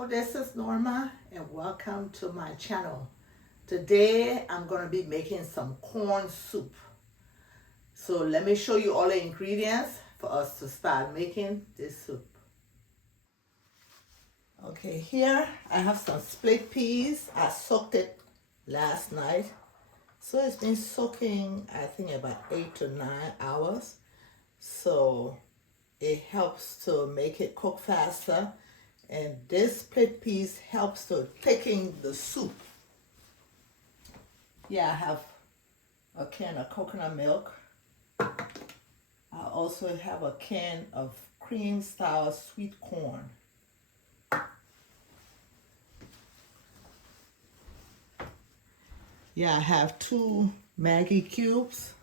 Hello, this is Norma and welcome to my channel. Today I'm going to be making some corn soup. So let me show you all the ingredients for us to start making this soup. Okay, here I have some split peas. I soaked it last night. So it's been soaking, I think, about 8 to 9 hours. So it helps to make it cook faster. And this split peas helps to thicken the soup. Yeah, I have a can of coconut milk. I also have a can of cream style sweet corn. Yeah, I have 2 Maggi cubes.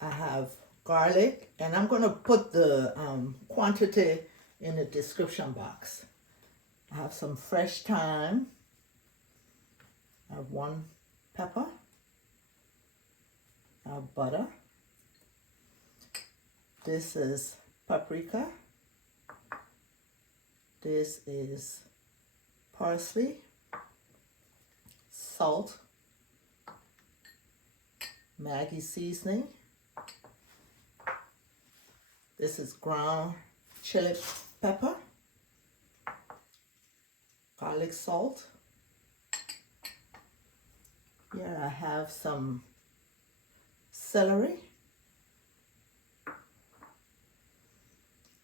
I have garlic, and I'm going to put the quantity in the description box. I have some fresh thyme. I have 1 pepper. I have butter. This is paprika. This is parsley. Salt. Maggi seasoning. This is ground chili pepper, garlic salt. Here I have some celery.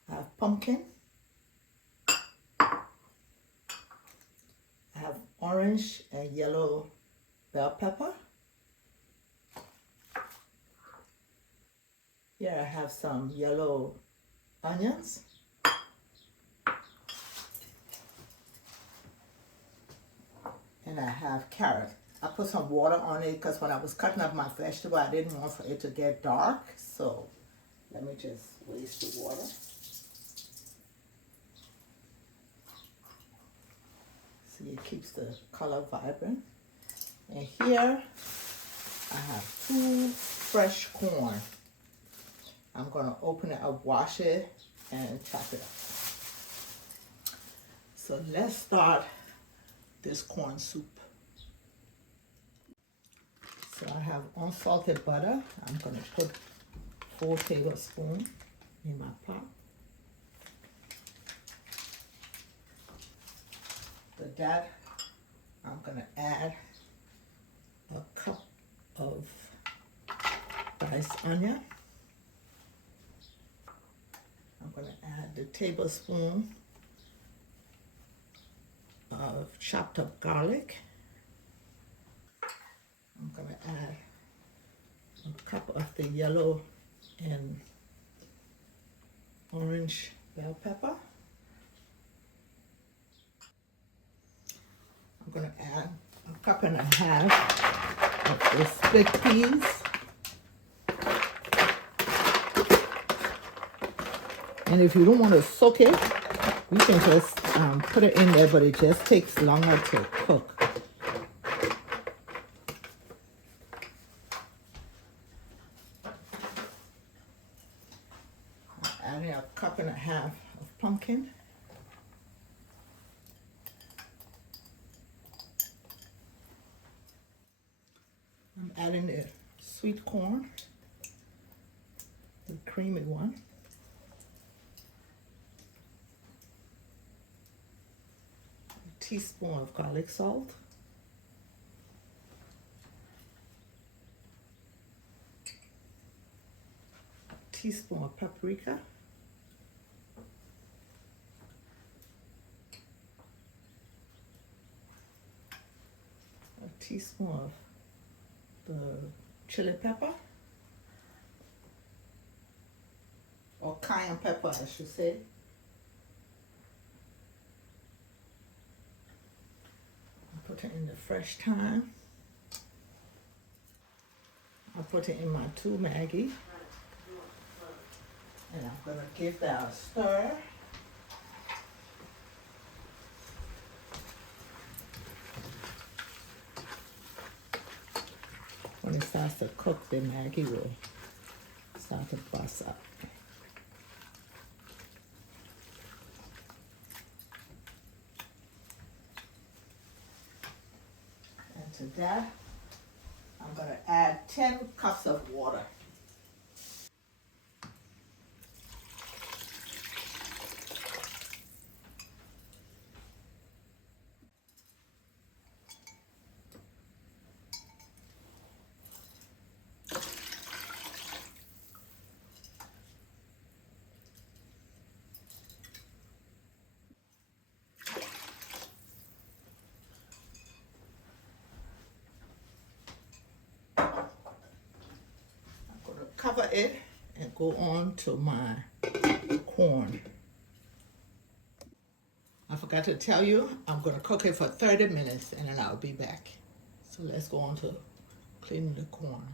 I have pumpkin. I have orange and yellow bell pepper. Here I have some yellow onions. And I have carrot. I put some water on it because when I was cutting up my vegetable, I didn't want for it to get dark. So let me just waste the water. See, it keeps the color vibrant. And here I have 2 fresh corn. I'm going to open it up, wash it, and chop it up. So let's start this corn soup. So I have unsalted butter. I'm going to put 4 tablespoons in my pot. To that, I'm going to add a cup of diced onion. I'm going to add the tablespoon of chopped up garlic. I'm going to add a cup of the yellow and orange bell pepper. I'm going to add a cup and a half of the split peas. And if you don't want to soak it, you can just put it in there, but it just takes longer to cook. I'm adding a cup and a half of pumpkin. I'm adding the sweet corn, the creamy one. Teaspoon of garlic salt, a teaspoon of paprika, a teaspoon of the chili pepper, or cayenne pepper I should say. Put it in the fresh thyme. I'll put it in my 2 Maggi. And I'm going to give that a stir. When it starts to cook, the Maggi will start to bust up. to that, I'm going to add 10 cups of water. Cover it and go on to my corn. I forgot to tell you, I'm going to cook it for 30 minutes and then I'll be back. So let's go on to cleaning the corn.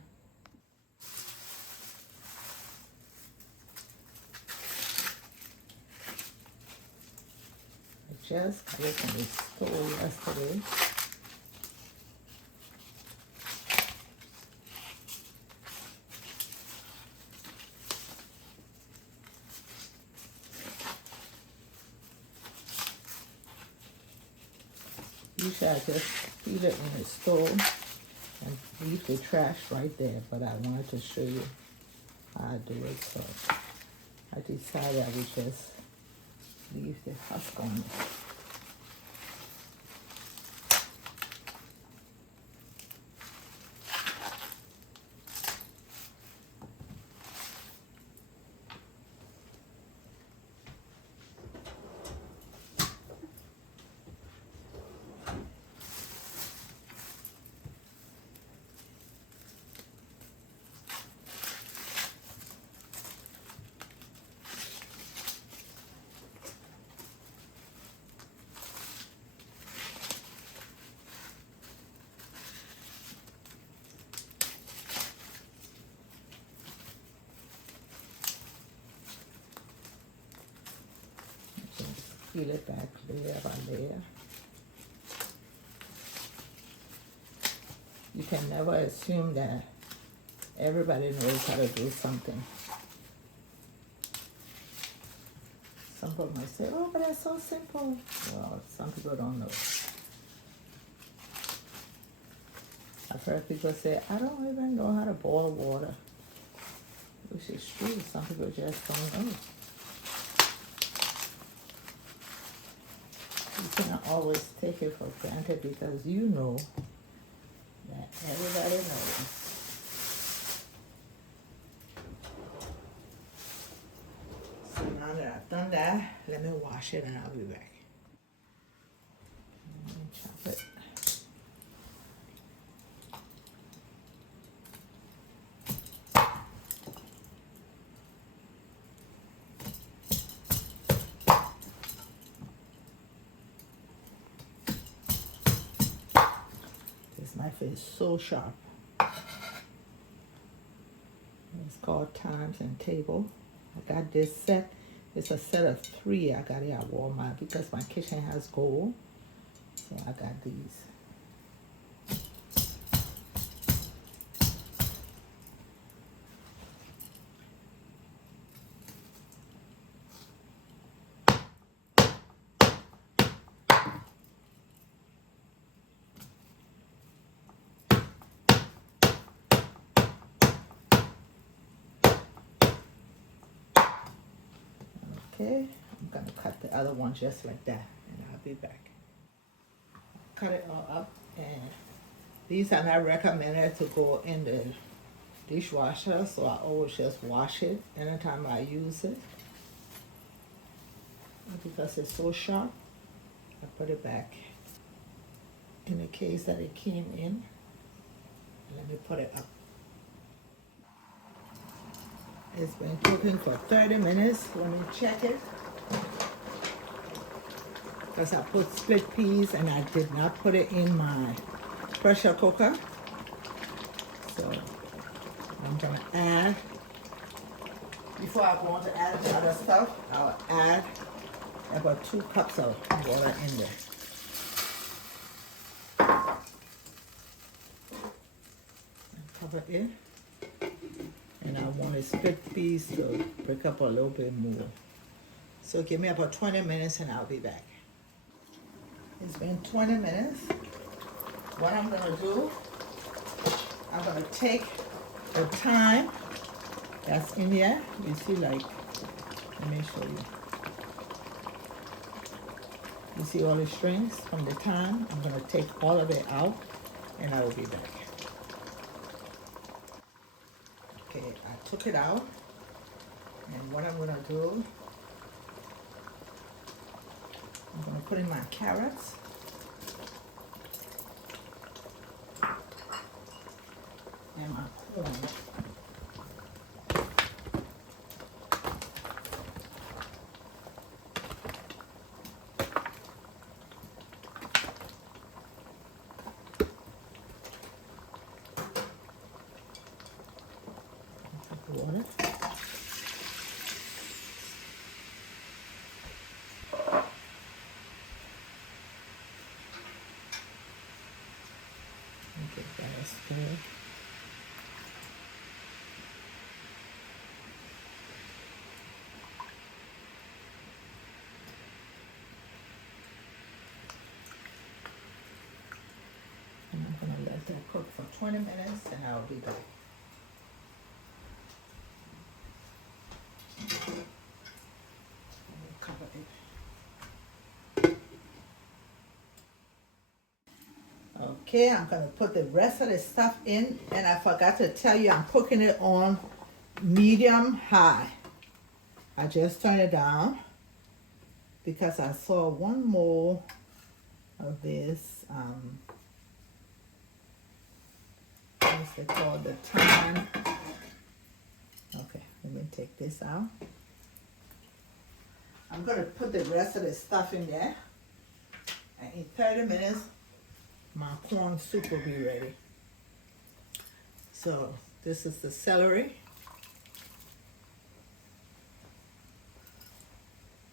I just got it from the store yesterday. Usually I just heat it in the stove and leave the trash right there, but I wanted to show you how I do it, so I decided I would just leave the husk on it. Peel it back layer by layer. You can never assume that everybody knows how to do something. Some people might say, oh, but that's so simple. Well, some people don't know. I've heard people say, I don't even know how to boil water. Which is true. Some people just don't know. You cannot always take it for granted because you know that everybody knows. So now that I've done that, let me wash it and I'll be back. Let me chop it. This knife is so sharp. It's called Times and Table. I got this set. It's a set of 3 I got it at Walmart because my kitchen has gold. So I got these. Okay, I'm gonna cut the other one just like that and I'll be back. Cut it all up, and these are not recommended to go in the dishwasher, so I always just wash it anytime I use it. Because it's so sharp, I put it back in the case that it came in. Let me put it up. It's been cooking for 30 minutes. Let me check it. Because I put split peas and I did not put it in my pressure cooker. So I'm gonna add, before I go on to add the other stuff, I'll add about 2 cups of water in there. Cover it. And I want the split peas to break up a little bit more. So give me about 20 minutes and I'll be back. It's been 20 minutes what I'm gonna do, I'm gonna take the thyme that's in here. You see, like, let me show you. You see all the strings from the thyme? I'm gonna take all of it out and I will be back. Okay, I took it out, and what I'm gonna do, I'm gonna put in my carrots. And my corn. Water. Okay, that is good. And I'm going to let that cook for 20 minutes and I'll be back. Cover it. Okay, I'm going to put the rest of the stuff in, and I forgot to tell you I'm cooking it on medium high. I just turned it down because I saw one more of this, what's it called, the thyme. Okay, let me take this out. I'm going to put the rest of the stuff in there, and in 30 minutes my corn soup will be ready. So this is the celery.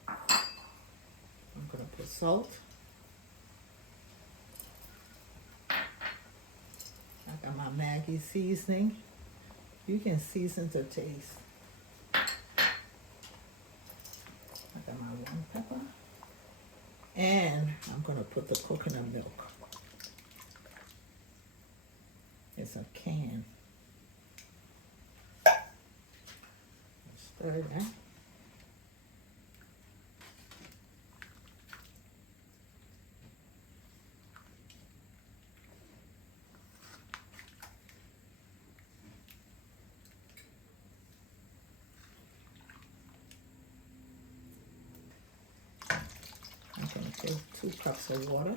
I'm going to put salt. I got my Maggi seasoning. You can season to taste. I got my one pepper. And I'm going to put the coconut milk. It's a can. Stir that. I'm going to take 2 cups of water.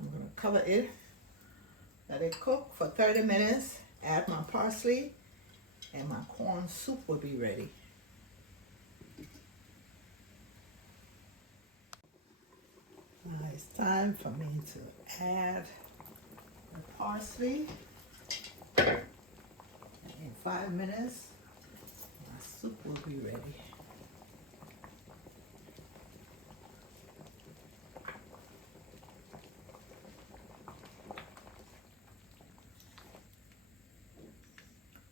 I'm going to cover it, let it cook for 30 minutes, add my parsley, and my corn soup will be ready. Now it's time for me to add the parsley. In 5 minutes, my soup will be ready.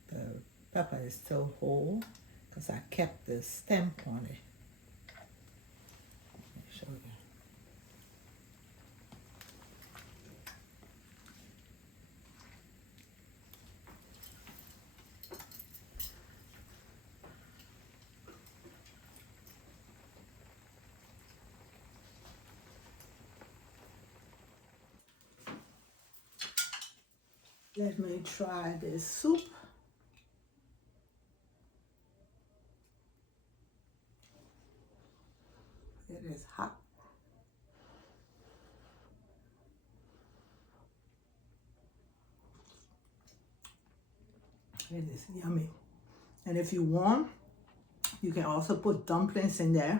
The pepper is still whole because I kept the stem on it. Let me show you. Let me try this soup. It is hot. It is yummy. And if you want, you can also put dumplings in there.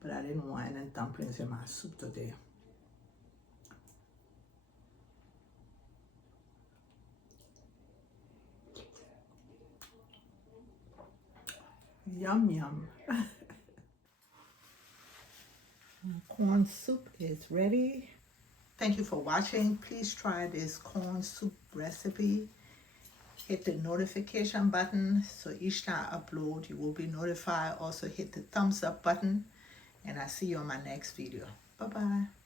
But I didn't want any dumplings in my soup today. Yum, yum. Corn soup is ready. Thank you for watching. Please try this corn soup recipe. hit the notification button so each time I upload you will be notified. Also hit the thumbs up button, and I'll see you on my next video. Bye bye.